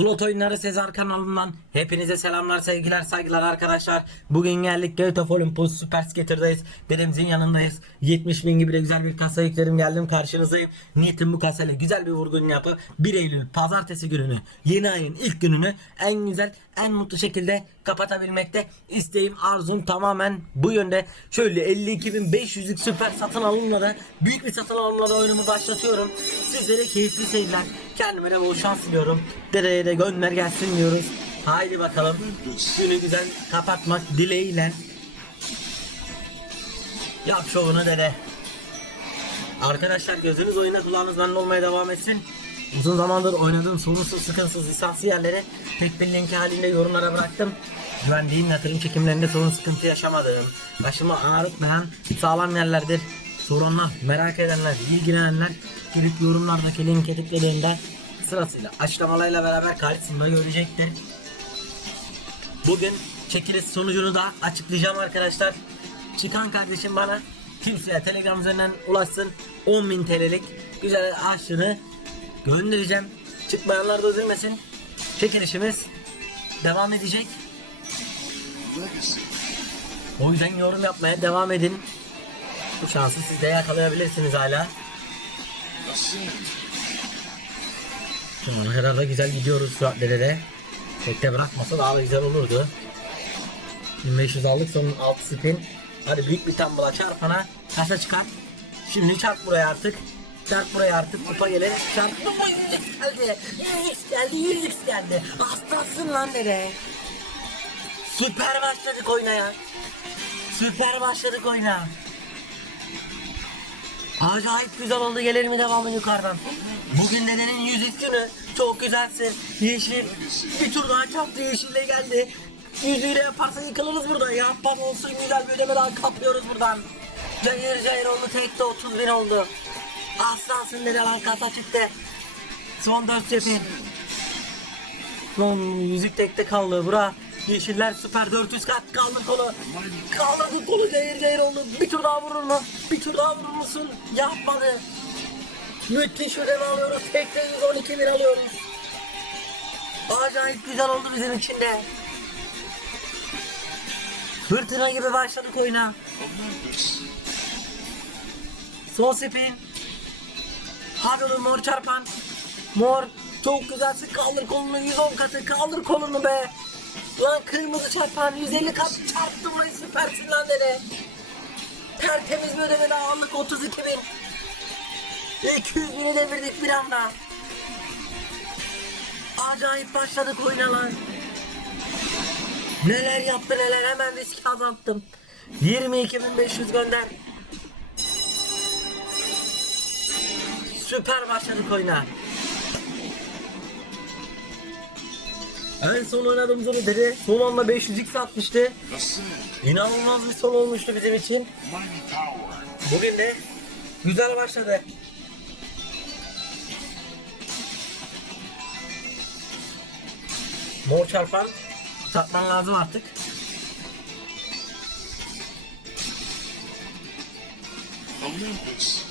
Slot Oyunları Sezar kanalından hepinize selamlar sevgiler saygılar arkadaşlar. Bugün geldik Gate of Olympus Super Skater'dayız. Dedemizin yanındayız. 70 bin gibi de güzel bir kasa yüklerim geldim karşınızdayım. Niyetim bu kasayla güzel bir vurgun yapıp 1 Eylül pazartesi gününü yeni ayın ilk gününü en güzel en mutlu şekilde kapatabilmekte. İsteğim arzum tamamen bu yönde. Şöyle 52.500'lük süper satın alımla da büyük bir satın alımla da oyunumu başlatıyorum. Sizlere keyifli seyirler. Kendime de bol şans diliyorum. Dereye de gönder gelsin diyoruz. Haydi bakalım. Günü güzel kapatmak dileğiyle. Yap şovunu dede. Arkadaşlar gözünüz oyuna kulağınız bende olmaya devam etsin. Uzun zamandır oynadığım sorunsuz sıkıntısız lisanslı yerleri tek bir link halinde yorumlara bıraktım. Güvendiğim yatırım çekimlerinde sorun sıkıntı yaşamadığım, başıma ağrıtmayan sağlam yerlerdir. Sorunlar, merak edenler, ilgilenenler gelip yorumlardaki linke tıkladığında sırasıyla açıklamalarıyla beraber karşısında görecektir. Bugün çekiliş sonucunu da açıklayacağım arkadaşlar. Çıkan kardeşim bana kimseye telegram üzerinden ulaşsın 10.000 TL'lik güzel harçlığını göndereceğim. Çıkmayanlar da üzülmesin. Çekilişimiz devam edecek. O yüzden yorum yapmaya devam edin. Bu şansı siz de yakalayabilirsiniz hala. Şu ana kadar da güzel gidiyoruz süratlere. Tekte bırakmasa daha da güzel olurdu. 1500 aldık sonun 6 spin. Hadi büyük bir tambula çarpana kasa çıkar. Şimdi çarp buraya artık. Çarp buraya artık kupa gelir. Çarptım mı 100x geldi. 100x geldi 100x geldi. Hastasın lan dede. Süper başladık oyuna ya. Süper başladık oyuna. Acayip güzel oldu gelir mi devamı yukarıdan. Bugün dedenin yüz günü. Çok güzelsin. Yeşil. Bir tur daha çarptı yeşille geldi. Yüzüyle yaparsa yıkılırız burada. Yapmam olsun güzel bir ödeme daha kapıyoruz buradan. Cayır cayır oldu tekte 30 bin oldu. Aslansın dede lan kasa çıktı. Son 4 cepin. Lan yüzük tekte kaldı bura. Yeşiller süper 400 kat kaldı kolu. Kaldırdı kolu cayır cayır oldu. Bir tur daha vurur mu? Bir tur daha vurur musun? Yapmadı. Müthiş ödeme alıyoruz. Tekte 112 bin alıyoruz. Acayip güzel oldu bizim için de. Fırtına gibi başladık oyuna. Son spin. Oğlum mor çarpan. Mor çok güzelsin kaldır kolunu 110 katı kaldır kolunu be. Lan kırmızı çarpan 150 kat çarptı burayı süpersin lan dede. Tertemiz ödeme daha aldık 32 bin. 200 bini devirdik bir anda. Acayip başladık oyuna lan. Neler yaptı neler hemen risk azalttım. 22.500 gönder. Süper başladık oyuna. En son oynadığımızda da dedi son anda 500x atmıştı. İnanılmaz bir son olmuştu bizim için. Bugün de güzel başladı. Mor çarpan satman lazım artık. Olympus.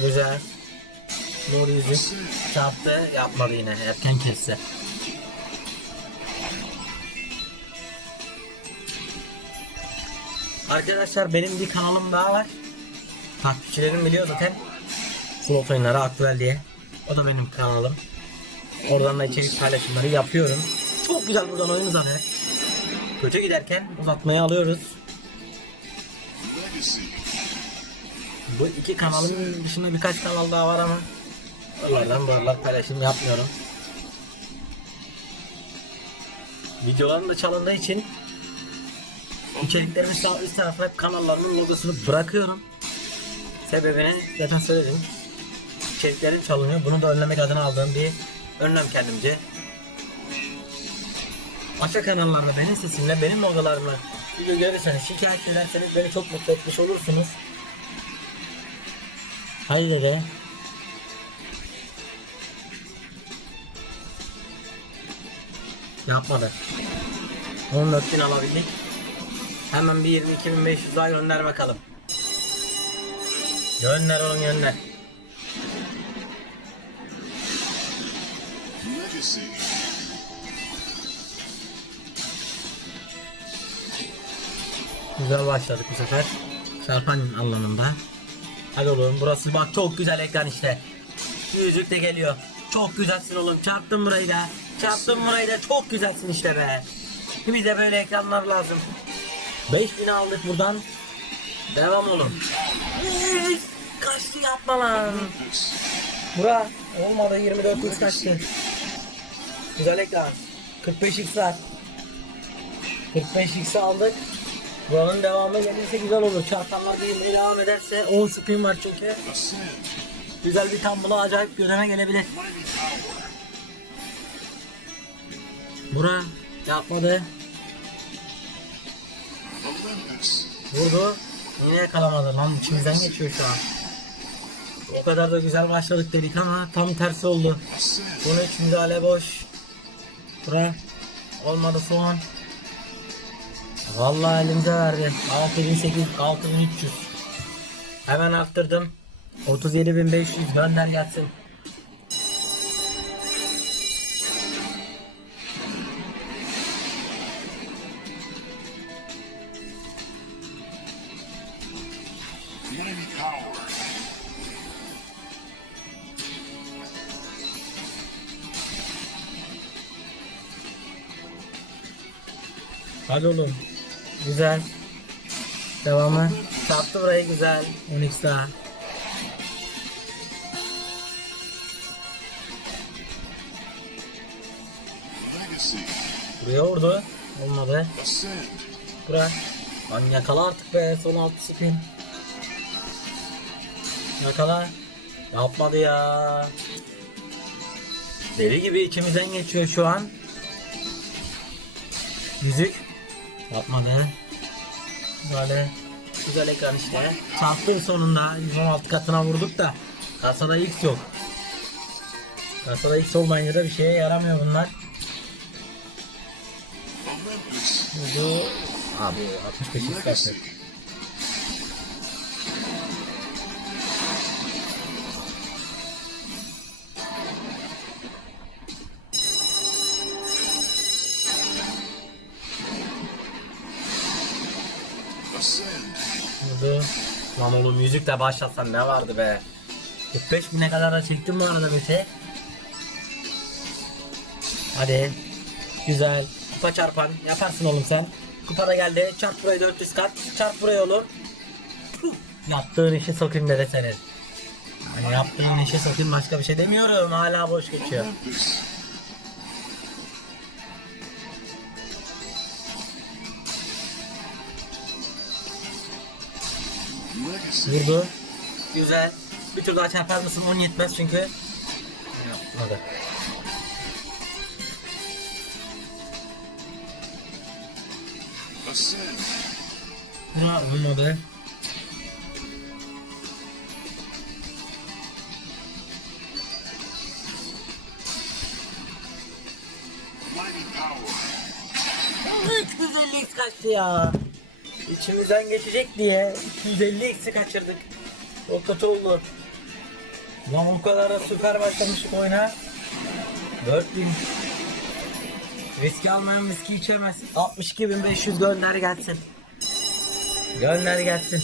Güzel. Mor yüzü çarptı yapmadı yine erken kesse. Arkadaşlar benim bir kanalım daha var. Takipçilerim biliyor zaten. Slot oyunları aktüel diye. O da benim kanalım. Oradan da içerik paylaşımları yapıyorum. Çok güzel buradan oyun zaten. Kötü giderken uzatmaya alıyoruz. Bu iki kanalın dışında birkaç kanal daha var ama Oralardan bu paylaşım yapmıyorum. Videolarım da çalındığı için içeriklerimin sağ üst tarafına hep kanallarının logosunu bırakıyorum. Sebebini zaten söyledim. İçeriklerim çalınıyor. Bunu da önlemek adına aldığım bir önlem kendimce. Başka kanallarda benim sesimle, benim logolarımla video görürseniz, şikayet ederseniz beni çok mutlu etmiş olursunuz. Haydi dede. Yapmadı. 14 bin alabildik. Hemen bir 22.500 daha gönder bakalım. Gönder oğlum gönder. Güzel başladık bu sefer. Çarpan anlamında. Hadi oğlum burası bak çok güzel ekran işte. Yüzük de geliyor. Çok güzelsin oğlum. Çarptın burayı da. Çarptın burayı da çok güzelsin işte be. Bize böyle ekranlar lazım. 5000 aldık buradan. Devam oğlum. Kaçtı yapma lan. Bura olmadı 24 hız kaçtı. Güzel ekran. 45 x var. 45 x aldık. Buranın devamı gelirse güzel olur. Çarpanlar değilmeye devam ederse 10 spin var çünkü. Güzel bir tambula acayip gözeme gelebilir. Bura yapmadı. Vurdu. Yine yakalamadı. Lan içimizden geçiyor şu an. O kadar da güzel başladık dedik ama tam tersi oldu. Bunun için müdahale boş. Bura. Olmadı soğan. Vallahi elimize verdi. 6800 6300. Hemen arttırdım. 37500 gönder gelsin. Hadi oğlum. Güzel. Devamı. Çarptı burayı güzel. 12 daha. Buraya vurdu. Olmadı. Bura. Lan yakala artık be. Son 6 spin. Yakala. Yapmadı ya. Deli gibi içimizden geçiyor şu an. Yüzük. Yapmadı. Böyle. Güzel ekran işte. Çarptı sonunda. 116 katına vurduk da. Kasada X yok. Kasada X olmayınca da bir şeye yaramıyor bunlar. Bu abi 65 X müzikle başlasan ne vardı be. 45 bine kadar da çektim bu arada Mete. Hadi. Güzel. Kupa çarpan. Yaparsın oğlum sen. Kupa da geldi. Çarp burayı 400 kat. Çarp burayı oğlum. Puh. Yaptığın işi sokayım dede senin. Hani yaptığın işi sokayım başka bir şey demiyorum. Hala boş geçiyor. Vurdu. Güzel. Bir tur daha çarpar mısın? 10 yetmez çünkü. Yapmadı. Buna power. 250 x kaçtı ya. İçimizden geçecek diye 250 x'i kaçırdık. O kötü oldu. Lan bu kadar da süper başlamıştık oyuna. 4000. Riski almayan viski içemez. 62.500 gönder gelsin. Gönder gelsin.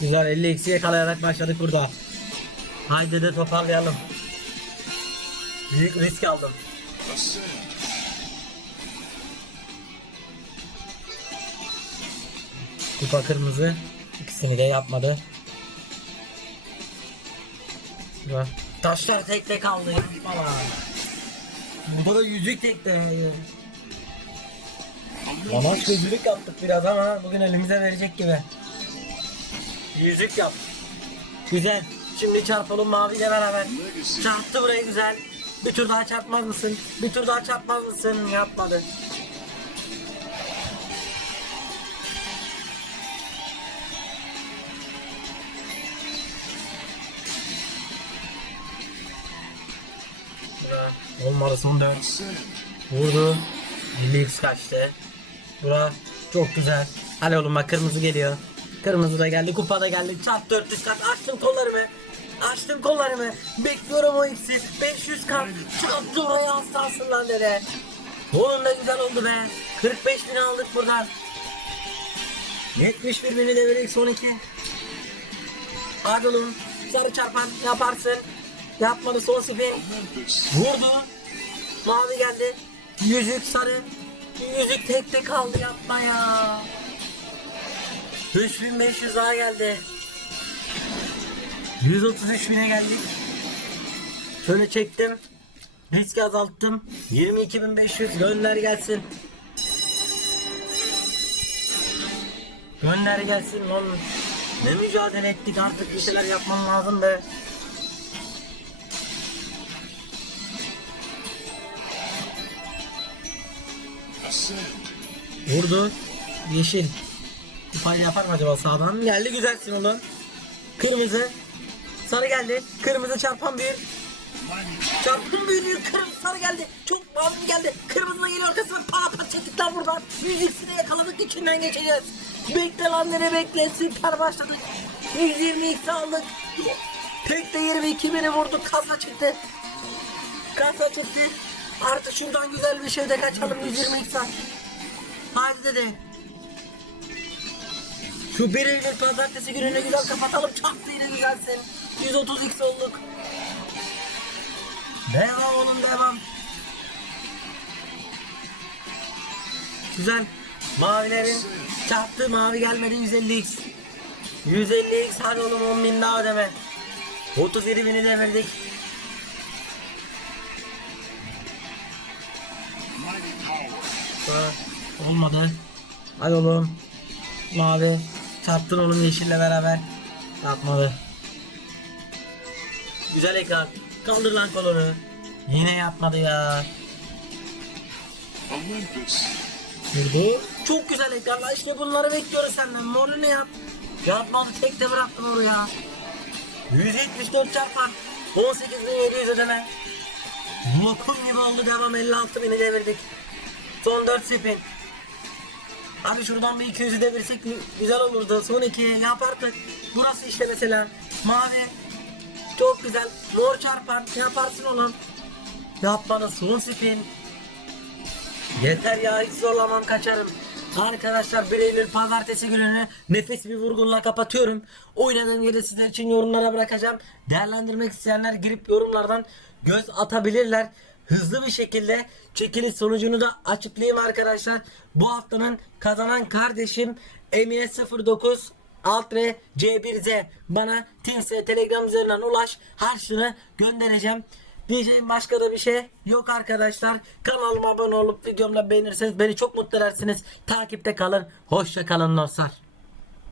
Güzel 50 x'i yakalayarak başladık burada. Haydi de toparlayalım. Büyük risk aldım. Ascend. Kupa kırmızı. İkisini de yapmadı. Bak. Taşlar tek tek aldı yapma lan. Burada da yüzük tek de. Yamaç Olympus. gözlük yaptık biraz ama bugün elimize verecek gibi. Yüzük yap. Güzel. Şimdi çarpalım maviyle beraber. Çarptı burayı güzel. Bir tur daha çarpmaz mısın? Bir tur daha çarpmaz mısın? Yapmadı. Olmadı son 4. Ascend. Vurdu. 50x kaçtı. Bura çok güzel. Hadi oğlum bak kırmızı geliyor. Kırmızı da geldi, kupa da geldi. Çarp 400 kat. Açtım kollarımı. Açtım kollarımı. Bekliyorum o x'i. 500 kat. Çarptı oraya aslansın lan dede. Oğlum ne güzel oldu be. 45 bin aldık buradan. 71 bini devirdik son iki. Hadi oğlum. Sarı çarpan yaparsın. Yapmadı son. Memphis. Vurdu. Mavi geldi. Yüzük sarı. Yüzük tek tek kaldı yapma ya. 3500 daha geldi. 133 bine geldik. Şöyle çektim. Riski azalttım. 22500 gönder gelsin. Gönder gelsin lan. Ne mücadele ettik artık bir şeyler yapmam lazım be. Vurdu. Yeşil. Kupayla yapar mı acaba sağdan? Geldi güzelsin oğlum. Kırmızı. Sarı geldi. Kırmızı çarpan bir. Çarpan büyüdü. Kırmızı sarı geldi. Çok mavi geldi. Kırmızı da geliyor arkasına. Pa pa çektik lan buradan. Müziksini yakaladık. içinden geçeceğiz. Bekle lan nereye bekle. Süper başladık. 122 aldık. Tek de 22 bini vurduk. Kasa çıktı. Kasa çıktı. Artık şuradan güzel bir şey de kaçalım 122 saat. Haydi dede. Şu bir Eylül pazartesi gününe güzel kapatalım. Çaktı yine güzelsin. 130 x olduk. Devam oğlum devam. Güzel. Mavilerin çarptı mavi gelmedi 150x. 150x hadi oğlum 10 bin daha ödeme. 37 bini power. Ha, olmadı. Hadi oğlum. Mavi. Çarptın oğlum yeşille beraber. Yapmadı. Güzel ekran. Kaldır lan kolunu. Yine yapmadı ya. Vurdu. Çok güzel ekranlar. İşte bunları bekliyoruz senden. Morunu yap. Yapmadı. Tek de bıraktım oraya. 174 çarpan. 18.700 ödeme. Lokum gibi oldu. Devam 56 bini devirdik. Son 4 spin. Abi şuradan bir 200'ü devirsek güzel olurdu. Son 2 yap artık. Burası işte mesela. Mavi. Çok güzel. Mor çarpan. Yaparsın oğlum. Yapmanı son spin. Yeter ya hiç zorlamam kaçarım. Arkadaşlar 1 Eylül pazartesi gününü nefis bir vurgunla kapatıyorum. Oynadığım yeri sizler için yorumlara bırakacağım. Değerlendirmek isteyenler girip yorumlardan göz atabilirler. Hızlı bir şekilde çekiliş sonucunu da açıklayayım arkadaşlar. Bu haftanın kazanan kardeşim Emine 09 Alt R C1Z bana Teams'e Telegram üzerinden ulaş harçlığını göndereceğim. Diyeceğim başka da bir şey yok arkadaşlar. Kanalıma abone olup videomla beğenirseniz beni çok mutlu edersiniz. Takipte kalın. Hoşça kalın dostlar.